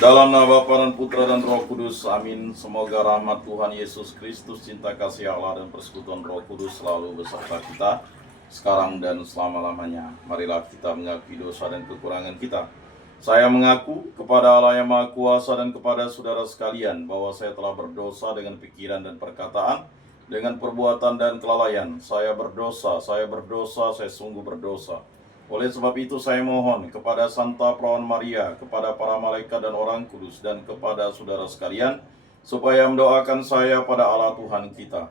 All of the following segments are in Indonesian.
Dalam nama Bapa dan Putra dan Roh Kudus, amin. Semoga rahmat Tuhan Yesus Kristus, cinta kasih Allah dan persekutuan Roh Kudus selalu beserta kita, sekarang dan selama-lamanya. Marilah kita mengakui dosa dan kekurangan kita. Saya mengaku kepada Allah yang Maha Kuasa dan kepada saudara sekalian bahwa saya telah berdosa dengan pikiran dan perkataan, dengan perbuatan dan kelalaian. Saya berdosa, saya sungguh berdosa. Oleh sebab itu saya mohon kepada Santa Perawan Maria, kepada para malaikat dan orang kudus, dan kepada saudara sekalian, supaya mendoakan saya pada Allah Tuhan kita.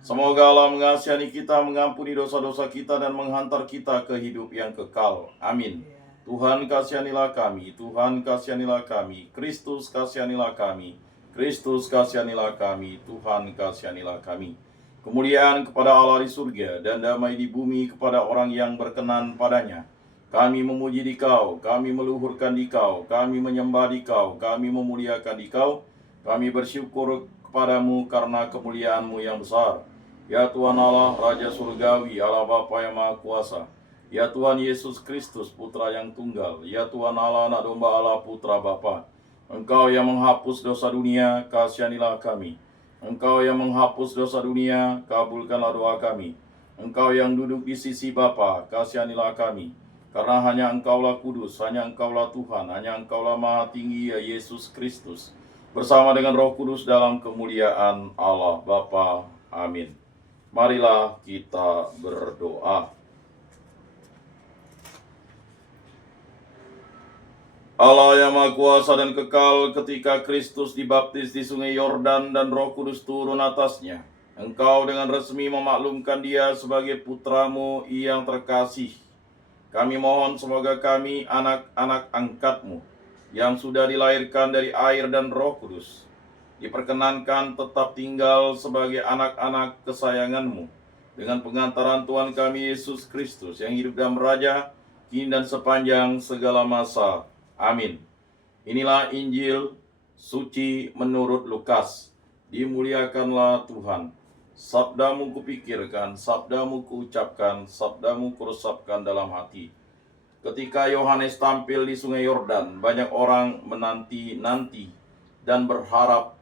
Semoga Allah mengasihani kita, mengampuni dosa-dosa kita, dan menghantar kita ke hidup yang kekal. Amin. Tuhan kasihanilah kami, Tuhan kasihanilah kami, Kristus kasihanilah kami, Kristus kasihanilah kami, Tuhan kasihanilah kami. Kemuliaan kepada Allah di surga dan damai di bumi kepada orang yang berkenan padanya. Kami memuji Dikau, kami meluhurkan Dikau, kami menyembah Dikau, kami memuliakan Dikau, kami bersyukur kepadamu karena kemuliaan-Mu yang besar. Ya Tuhan Allah, Raja Surgawi, Allah Bapa yang Maha Kuasa. Ya Tuhan Yesus Kristus, Putra yang tunggal. Ya Tuhan Allah, Anak Domba Allah, Putra Bapa. Engkau yang menghapus dosa dunia, kasihanilah kami. Engkau yang menghapus dosa dunia, kabulkanlah doa kami. Engkau yang duduk di sisi Bapa, kasihanilah kami. Karena hanya Engkaulah kudus, hanya Engkaulah Tuhan, hanya Engkaulah Maha Tinggi, ya Yesus Kristus. Bersama dengan Roh Kudus dalam kemuliaan Allah Bapa. Amin. Marilah kita berdoa. Allah yang Maha Kuasa dan kekal, ketika Kristus dibaptis di sungai Yordan dan Roh Kudus turun atasnya, Engkau dengan resmi memaklumkan Dia sebagai putra-Mu yang terkasih. Kami mohon semoga kami anak-anak angkat-Mu yang sudah dilahirkan dari air dan Roh Kudus diperkenankan tetap tinggal sebagai anak-anak kesayangan-Mu dengan pengantaran Tuhan kami Yesus Kristus yang hidup dan beraja kini dan sepanjang segala masa. Amin. Inilah Injil suci menurut Lukas. Dimuliakanlah Tuhan. Sabdamu kupikirkan, sabdamu kuucapkan, sabdamu kuresapkan dalam hati. Ketika Yohanes tampil di sungai Yordan, banyak orang menanti-nanti dan berharap,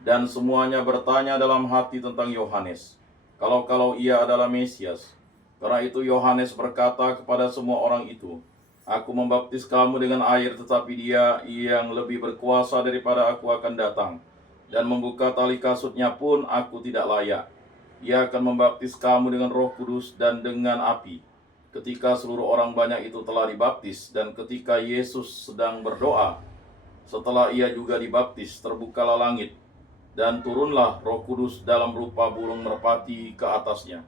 dan semuanya bertanya dalam hati tentang Yohanes, kalau ia adalah Mesias. Karena itu Yohanes berkata kepada semua orang itu, Aku membaptis kamu dengan air, tetapi Dia yang lebih berkuasa daripada aku akan datang, dan membuka tali kasutnya pun aku tidak layak. Ia akan membaptis kamu dengan Roh Kudus dan dengan api. Ketika seluruh orang banyak itu telah dibaptis, dan ketika Yesus sedang berdoa, setelah ia juga dibaptis, terbukalah langit, dan turunlah Roh Kudus dalam rupa burung merpati ke atasnya.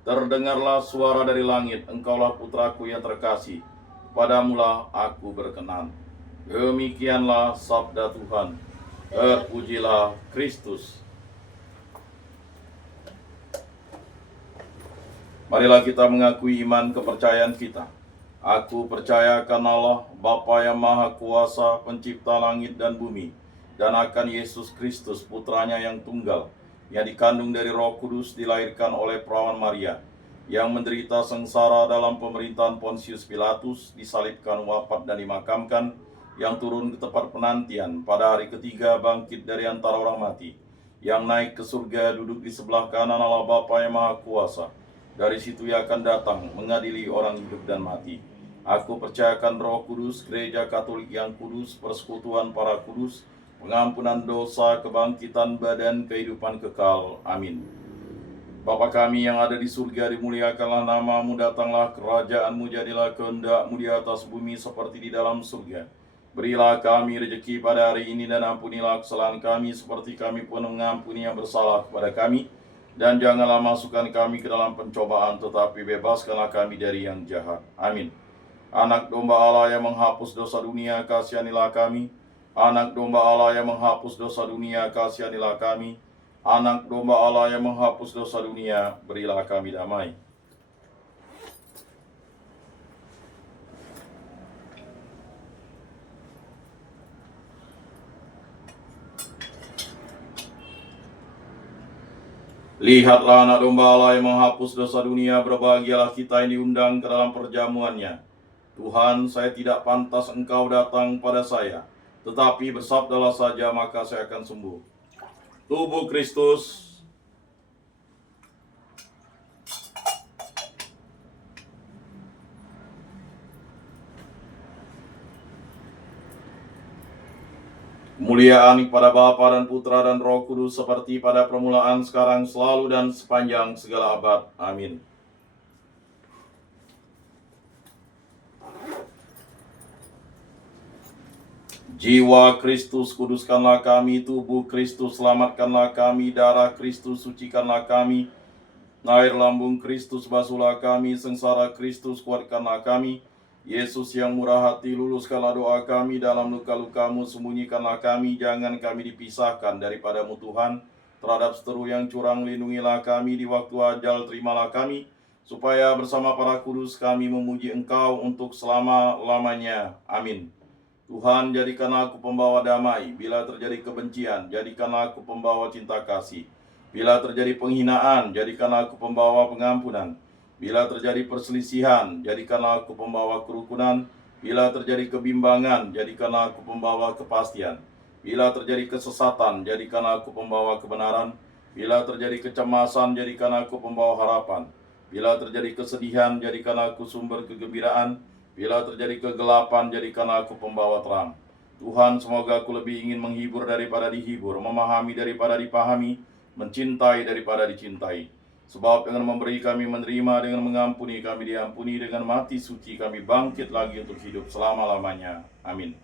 Terdengarlah suara dari langit, Engkaulah putraku yang terkasih, padamulah aku berkenan. Demikianlah sabda Tuhan. Terpujilah Kristus. Marilah kita mengakui iman kepercayaan kita. Aku percaya akan Allah, Bapa yang Maha Kuasa, pencipta langit dan bumi, dan akan Yesus Kristus, putranya yang tunggal, yang dikandung dari Roh Kudus, dilahirkan oleh Perawan Maria, yang menderita sengsara dalam pemerintahan Pontius Pilatus, disalibkan, wafat dan dimakamkan, yang turun ke tempat penantian, pada hari ketiga bangkit dari antara orang mati, yang naik ke surga, duduk di sebelah kanan Allah Bapa yang Maha Kuasa. Dari situ ia akan datang mengadili orang hidup dan mati. Aku percayakan Roh Kudus, Gereja Katolik yang kudus, persekutuan para kudus, pengampunan dosa, kebangkitan badan, kehidupan kekal. Amin. Bapa kami yang ada di surga, dimuliakanlah nama-Mu, datanglah kerajaan-Mu, jadilah kehendak-Mu di atas bumi seperti di dalam surga. Berilah kami rezeki pada hari ini, dan ampunilah kesalahan kami seperti kami pun mengampuni yang bersalah kepada kami. Dan janganlah masukkan kami ke dalam pencobaan, tetapi bebaskanlah kami dari yang jahat. Amin. Anak domba Allah yang menghapus dosa dunia, kasihanilah kami. Anak domba Allah yang menghapus dosa dunia, kasihanilah kami. Anak domba Allah yang menghapus dosa dunia, berilah kami damai. Lihatlah anak domba Allah yang menghapus dosa dunia, berbahagialah kita yang diundang ke dalam perjamuannya. Tuhan, saya tidak pantas Engkau datang pada saya, tetapi bersabdalah saja maka saya akan sembuh. Tubuh Kristus, kemuliaan kepada Bapa dan Putra dan Roh Kudus seperti pada permulaan, sekarang, selalu, dan sepanjang segala abad. Amin. Jiwa Kristus, kuduskanlah kami. Tubuh Kristus, selamatkanlah kami. Darah Kristus, sucikanlah kami. Air lambung Kristus, basuhlah kami. Sengsara Kristus, kuatkanlah kami. Yesus yang murah hati, luluskanlah doa kami. Dalam luka-lukamu sembunyikanlah kami. Jangan kami dipisahkan daripadamu Tuhan. Terhadap seteru yang curang lindungilah kami. Di waktu ajal terimalah kami, supaya bersama para kudus kami memuji Engkau untuk selama-lamanya. Amin. Tuhan, jadikanlah aku pembawa damai. Bila terjadi kebencian, jadikanlah aku pembawa cinta kasih. Bila terjadi penghinaan, jadikanlah aku pembawa pengampunan. Bila terjadi perselisihan, jadikanlah aku pembawa kerukunan. Bila terjadi kebimbangan, jadikanlah aku pembawa kepastian. Bila terjadi kesesatan, jadikanlah aku pembawa kebenaran. Bila terjadi kecemasan, jadikanlah aku pembawa harapan. Bila terjadi kesedihan, jadikanlah aku sumber kegembiraan. Bila terjadi kegelapan, jadikanlah aku pembawa terang. Tuhan, semoga aku lebih ingin menghibur daripada dihibur, memahami daripada dipahami, mencintai daripada dicintai. Sebab dengan memberi kami menerima, dengan mengampuni kami diampuni, dengan mati suci kami bangkit lagi untuk hidup selama-lamanya. Amin.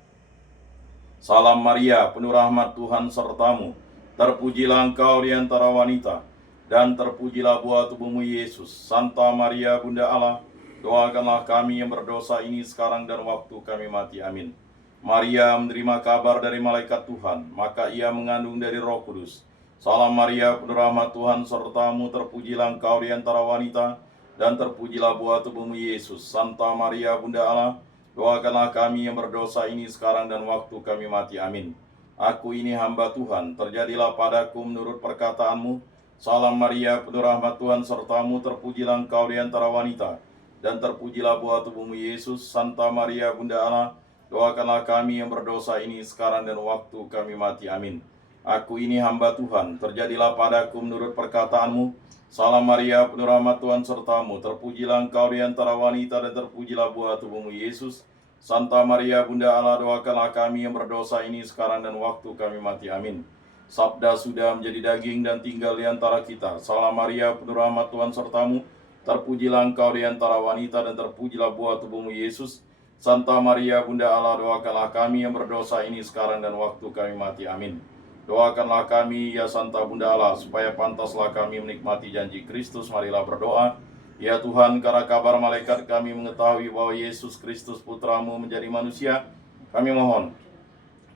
Salam Maria, penuh rahmat, Tuhan sertamu. Terpujilah engkau di antara wanita, dan terpujilah buah tubuhmu Yesus. Santa Maria, Bunda Allah, doakanlah kami yang berdosa ini sekarang dan waktu kami mati. Amin. Maria menerima kabar dari malaikat Tuhan, maka ia mengandung dari Roh Kudus. Salam Maria, penuh rahmat, Tuhan sertamu. Terpujilah engkau di antara wanita, dan terpujilah buah tubuhmu Yesus. Santa Maria, Bunda Allah, doakanlah kami yang berdosa ini sekarang dan waktu kami mati. Amin. Aku ini hamba Tuhan, terjadilah padaku menurut perkataanmu. Salam Maria, penuh rahmat, Tuhan sertamu. Terpujilah engkau di antara wanita, dan terpujilah buah tubuhmu Yesus. Santa Maria, Bunda Allah, doakanlah kami yang berdosa ini sekarang dan waktu kami mati. Amin. Aku ini hamba Tuhan, terjadilah padaku menurut perkataanmu. Salam Maria, penuh rahmat, Tuhan sertamu. Terpujilah engkau di antara wanita, dan terpujilah buah tubuhmu Yesus. Santa Maria, Bunda Allah, doakanlah kami yang berdosa ini sekarang dan waktu kami mati. Amin. Sabda sudah menjadi daging dan tinggal di antara kita. Salam Maria, penuh rahmat, Tuhan sertamu. Terpujilah engkau di antara wanita, dan terpujilah buah tubuhmu Yesus. Santa Maria, Bunda Allah, doakanlah kami yang berdosa ini sekarang dan waktu kami mati. Amin. Doakanlah kami, ya Santa Bunda Allah, supaya pantaslah kami menikmati janji Kristus. Marilah berdoa. Ya Tuhan, karena kabar malaikat kami mengetahui bahwa Yesus Kristus Putramu menjadi manusia, kami mohon,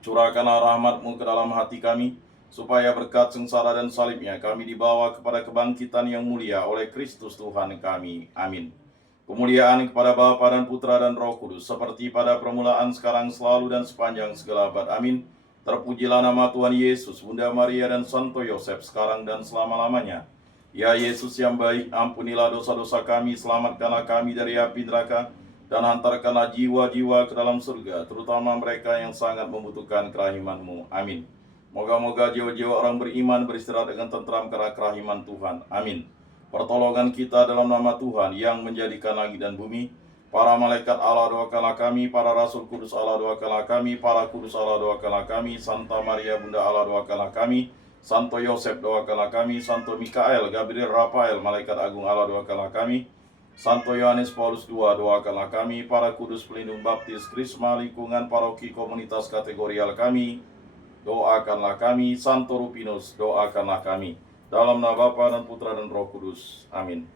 curahkanlah rahmat-Mu ke dalam hati kami, supaya berkat sengsara dan salibnya kami dibawa kepada kebangkitan yang mulia oleh Kristus Tuhan kami. Amin. Kemuliaan kepada Bapa dan Putra dan Roh Kudus, seperti pada permulaan, sekarang, selalu, dan sepanjang segala abad. Amin. Terpujilah nama Tuhan Yesus, Bunda Maria, dan Santo Yosef, sekarang dan selama-lamanya. Ya Yesus yang baik, ampunilah dosa-dosa kami, selamatkanlah kami dari api neraka, dan hantarkanlah jiwa-jiwa ke dalam surga, terutama mereka yang sangat membutuhkan kerahiman-Mu. Amin. Moga-moga jiwa-jiwa orang beriman beristirahat dengan tentram karena kerahiman Tuhan. Amin. Pertolongan kita dalam nama Tuhan yang menjadikan langit dan bumi. Para malaikat Allah, doakanlah kami. Para rasul kudus Allah, doakanlah kami. Para kudus Allah, doakanlah kami. Santa Maria, Bunda Allah, doakanlah kami. Santo Yosef, doakanlah kami. Santo Mikael, Gabriel, Rafael, malaikat agung Allah, doakanlah kami. Santo Yohanes Paulus II, doakanlah kami. Para kudus pelindung baptis, Krisma, lingkungan paroki komunitas kategorial kami, doakanlah kami. Santo Rupinus, doakanlah kami. Dalam nama Bapa dan Putra dan Roh Kudus. Amin.